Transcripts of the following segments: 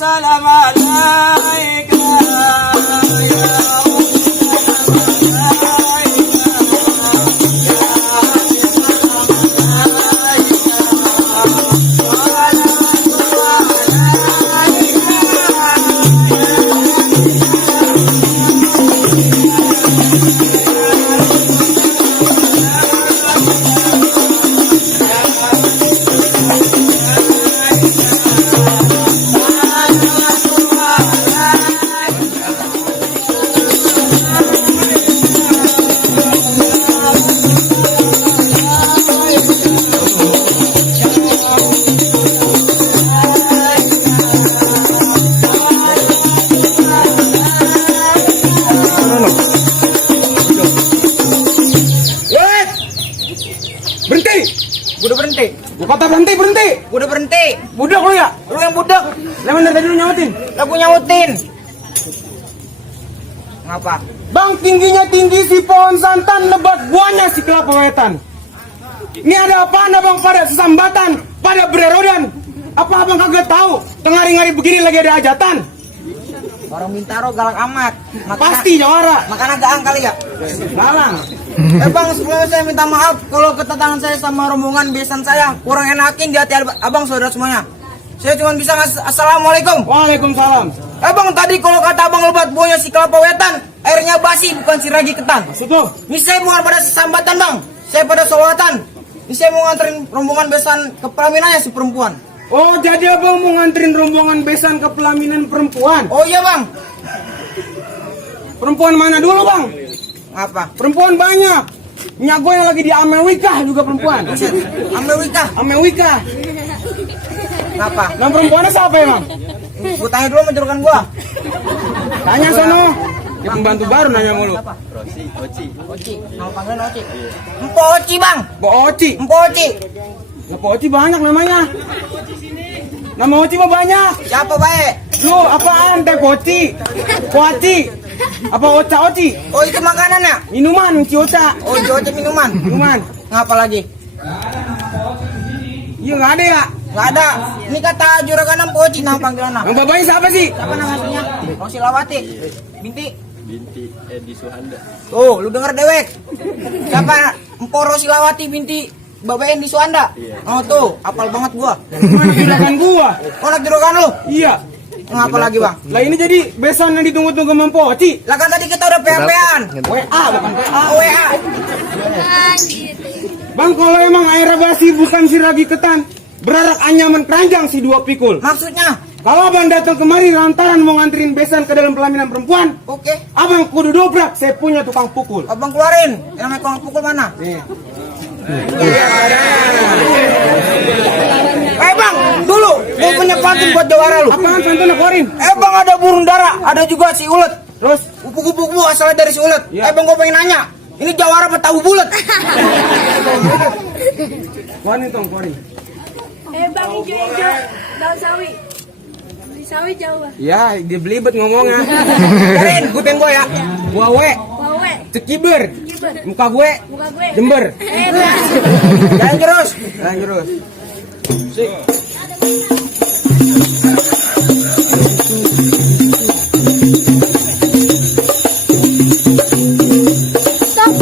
salam alaika ya Udah berhenti. Gua kata berhenti, berhenti. Udah berhenti. Budak lu ya? Lu yang budak. Leman dari tadi lu nyautin. Aku nyautin. Ngapa? Bang, tingginya tinggi si pohon santan, lebat buahnya si kelapa wetan. Ini ada apaan abang pada sesambatan, pada bererodan? Apa abang kagak tahu? Tengah hari begini lagi ada hajatan. Orang Bintaro galak amat. Pasti jawara. Makan gaang kali ya? Galang. Bang, sebelumnya saya minta maaf kalau kedatangan saya sama rombongan besan saya kurang enakin di hati abang saudara semuanya. Saya cuma bisa ngasih assalamualaikum. Waalaikumsalam. Bang, tadi kalau kata abang lebat buahnya si kelapa wetan, airnya basi bukan si ragi ketan. Maksud lu? Ini saya bukan pada sesambatan bang, saya pada solawatan. Ini saya mau nganterin rombongan besan ke pelaminannya si perempuan. Oh, jadi abang mau nganterin rombongan besan ke pelaminan perempuan? Oh iya bang. Perempuan mana dulu bang? Apa? Perempuan banyak. Nyak gue yang lagi di Amerika juga perempuan. Amerika. Amerika. Apa? Nah perempuannya siapa ya bang? Gue tanya dulu menjerukan gua. Tanya sono. Ya pembantu baru nanya mulu. Oci. Nama panggilan Oci. Empo Oci bang. Bo Oci. Empo Oci. Nah, Po Oci banyak namanya. Nama Oci mah banyak. Siapa baik? Lu apaan? Teh Poci. Poci. Apa Oca Oci? Oh itu makanan ya? Minuman, Cioca. Oh Oci minuman. Minuman. Ngapa lagi? Iya nggak ada ya? Gak ada. Ini kata juragan Empo Oci nama panggilan. Yang bapaknya siapa sih? Siapa nama aslinya? Rosilawati. Binti Edi Suhanda. Oh, lu denger dewek. Siapa? Empo Rosilawati binti Bapak Endi Suhanda. Oh tuh, apal banget gua. Juragan gua. Oh, anak juragan lu. Iya. Ngapa lagi, Bang? Lah ini jadi besan yang ditunggu-tunggu sama Po Oci. Lah kan tadi kita udah PHP-an. WA bukan PA. Oh, WA. Bang, kalau emang air basi bukan si ragi ketan, berarak anyaman keranjang si dua pikul. Maksudnya? Kalau abang datang kemari lantaran mau nganterin besan ke dalam pelaminan perempuan, Oke. abang kudu dobrak, saya punya tukang pukul. Abang keluarin. Yang namanya tukang pukul mana? Nih. Bang, dulu gua punya pantun buat jawara lu. Apaan pantun keluarin? Bang, ada burung dara, ada juga si ulet. Terus? Kupu-kupu asalnya dari si ulet. Ya. Bang, gua pengen nanya. Ini jawara apa tahu bulat? Keluarin tong, keluarin. Bang hijau-hijau, daun sawi. Di sawi jauh. Ya, dia belibet ngomongnya. Karin, ikutin gua ya. Gua we, Wawe, cekiber. Muka gue, muka gue. jember. Jalan terus. Jalan terus. Stop.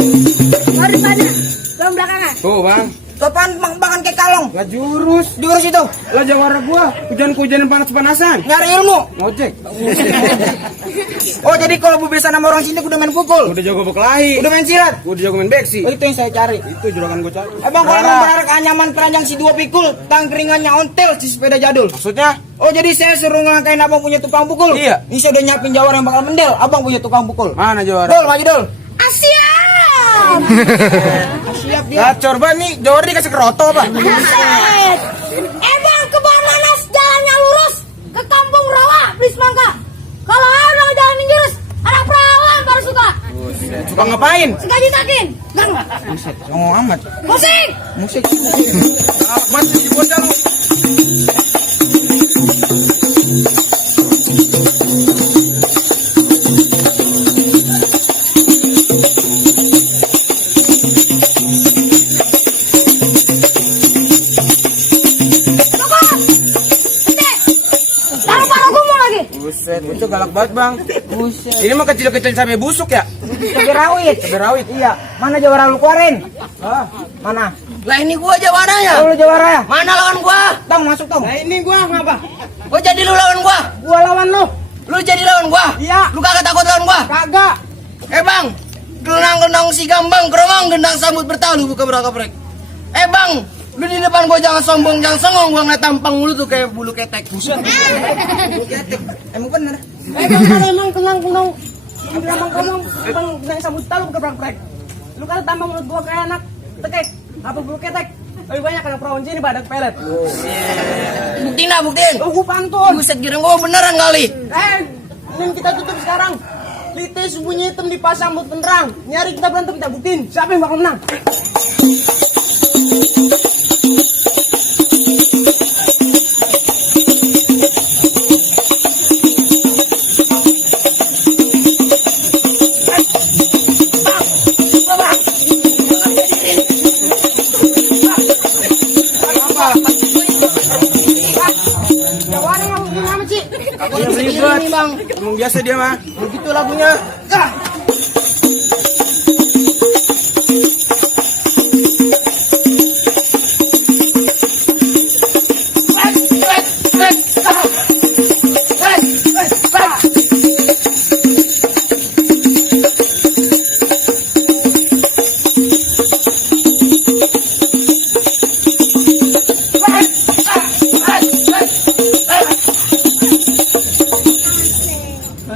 Baru depannya. Belum belakangan. Tuh bang, Topan bang kayak kalong. lah jurus. Jurus itu. Lah jawara gua, hujan-hujanan panas-panasan. Nyari ilmu. Ngojek. Oh jadi kalau bebesan sama orang sini udah main pukul. Udah jago berkelahi. Udah main silat. Udah jago main beksi. Oh, itu yang saya cari. Itu juragan gua cari. Bang kalau mau berarak anyaman keranjang si dua pikul, tangkringannya ontel si sepeda jadul. Maksudnya? Oh jadi saya suruh ngelangkain abang punya tukang pukul. Iya. Ini saya udah nyiapin jawara yang bakal mendel. Abang punya tukang pukul. Mana jawara? Dol, maju dol. Siap. Siap dia. Gacor banget nih, jawara dikasih keroto apa? Buset. Bang ke Barmanas jalannya lurus ke Kampung Rawa, please mangga. Kalau ada jalan jurus, ada perawan baru suka. Suka ngapain? Suka ditakin. Gang. Oh amat. Musik. Musik. Masih di bocah lu. Taruh paruhku mau Buset, itu galak banget bang. Buset. Ini mah kecil-kecil sampai busuk ya? Cabai rawit. Cabai rawit. Iya. Mana jawara lu keluarin? Mana? Lah ini gua jawaranya. Lu jawara ya? Mana lawan gua? Tong masuk tong. Nah ini gua ngapa? Gua jadi lu lawan gua. Gua lawan lu. Lu jadi lawan gua. Iya. Lu kagak takut lawan gua? Kagak. Bang, genang-genang si gambang, keromong gendang sambut bertalu buka berakaprek. Bang, lu di depan gua jangan sombong, jangan songong, gua ngeliat tampang lu tuh kayak bulu ketek. Buset. Emang bener. Emang kenang-kenang Emang bang sambut talu keprek-prek. Lu kan tambah mulut gua kayak anak tekek. Apa bulu ketek? Lebih banyak anak perawan sini badak pelet. Buktiin lah, buktiin. Oh, gua pantun. Buset, kira gua beneran kali. Ini kita tutup sekarang. Lite sembunyi hitam di pas sambut penerang. Nyari kita berantem, kita buktiin siapa yang bakal menang. Bang, emang biasa dia mah. Begitu lagunya.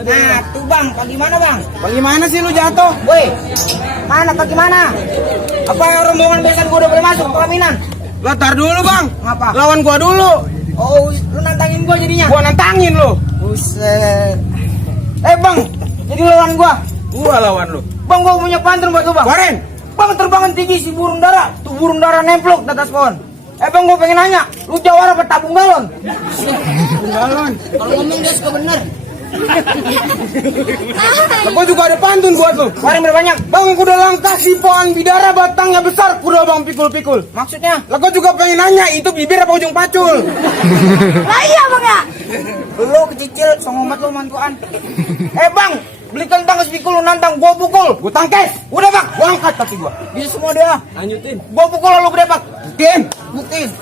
Nah, tuh bang, bagaimana bang? Bagaimana sih lu jatuh? Woi, mana bagaimana? Apa rombongan besan gua udah boleh masuk ke pelaminan? Lah tar dulu bang. Ngapa? Lawan gua dulu. Oh, lu nantangin gua jadinya? Gua nantangin lu. Buset. Bang, jadi lawan gua. Gua lawan lu. Bang, gua punya pantun buat lu bang. Keluarin. Bang, terbangan tinggi si burung dara. Tuh burung dara nemplok di atas pohon. Bang, gua pengen nanya, lu jawara apa tabung galon? Galon. Kalau ngomong dia suka bener. Lah gua juga ada pantun buat lu. Keluarin berbanyak. Bang, kuda langka si pohon bidara batangnya besar, kuda bang pikul-pikul. Maksudnya? Lah gua juga pengen nanya, itu bibir apa ujung pacul? Lah iya bang ya. Lu kecil, songomat lu mantuan. Bang, beli kentang ke sepikul, lu nantang, gua pukul. Gua tangkes. Udah bang, gua angkat kaki gua. Bisa semua dia. Lanjutin. Gua pukul lalu gede pak. Buktiin. Buktiin.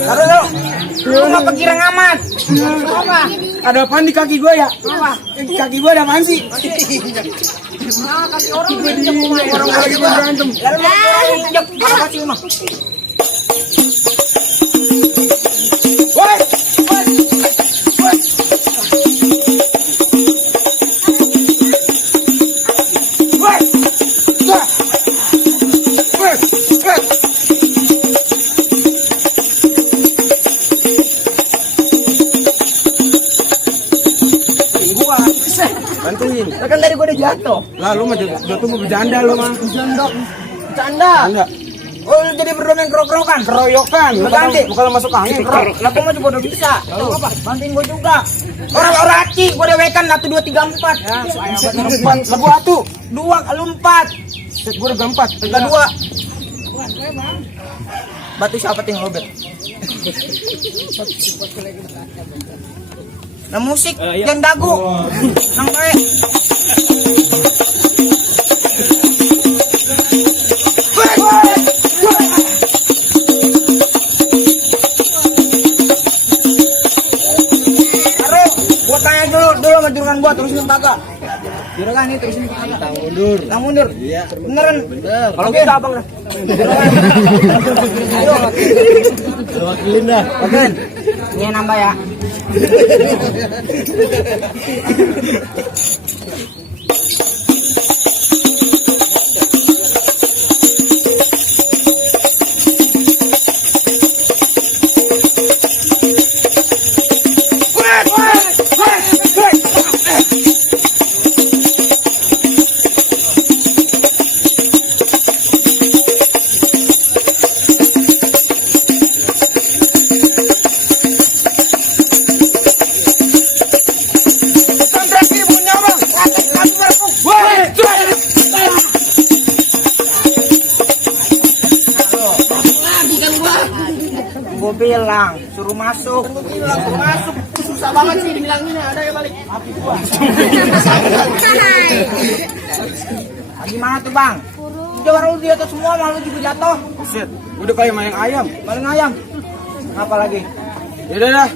Taruh. Lu ngapa kira ngamat? Apa? Ada apaan di kaki gua ya? Apa? Di kaki gua ada apaan sih? Nah, kaki orang diinjek orang lagi berantem. Lalu orang diinjek apa sih mah? Woi! Bantuin. Kan tadi gua udah jatuh. Lah lu mah jatuh mau bercanda lu mah. Bercanda. Bercanda. Oh, lu jadi berdua main kerok-kerokan. Keroyokan. Lu Ganti. kalau masuk angin kerok. Lah gua mah juga udah bisa. Tuh, apa? Bantuin gua juga. Orang aci, gua dewekan 1 2 3 4. Ya, Empat. Lah gua atu. 2 lu 4. Set gua udah 4. Kita 2. Batu siapa ting lobet? Nah musik yang dagu. Nang bae. Gua tanya dulu sama juragan gua terusin kagak? Juragan ini terusin kagak? Tang mundur. Iya. Beneran? Bener. Kalau kita abang dah. Ayo. Wakilin dah. Oke. Ini nambah ya. bilang suruh masuk. Langsung masuk. Susah banget sih dibilanginnya. Ada ya balik. Gimana tuh bang? Jangan lu di atas semua malu juga jatuh. Buset, udah kayak main ayam. Paling ayam. Apa lagi? Yaudah dah.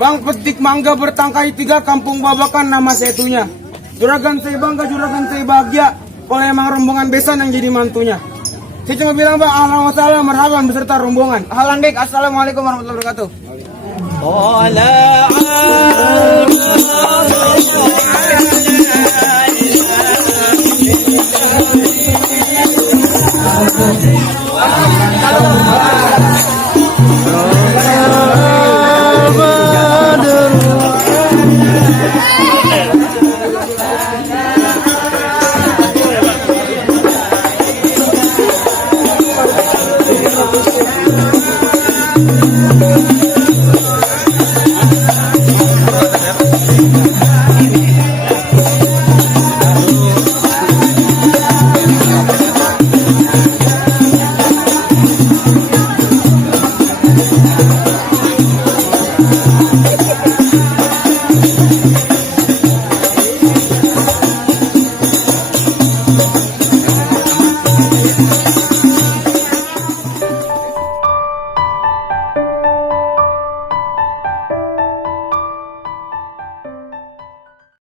Bang petik mangga bertangkai 3 kampung Babakan nama setunya. Juragan saya bangga, juragan saya bahagia. Kalau emang rombongan besan yang jadi mantunya. Saya cuma bilang bang, ahlan wa sahlan marhaban beserta rombongan. Ahlan bik, assalamualaikum warahmatullahi wabarakatuh. Tola'at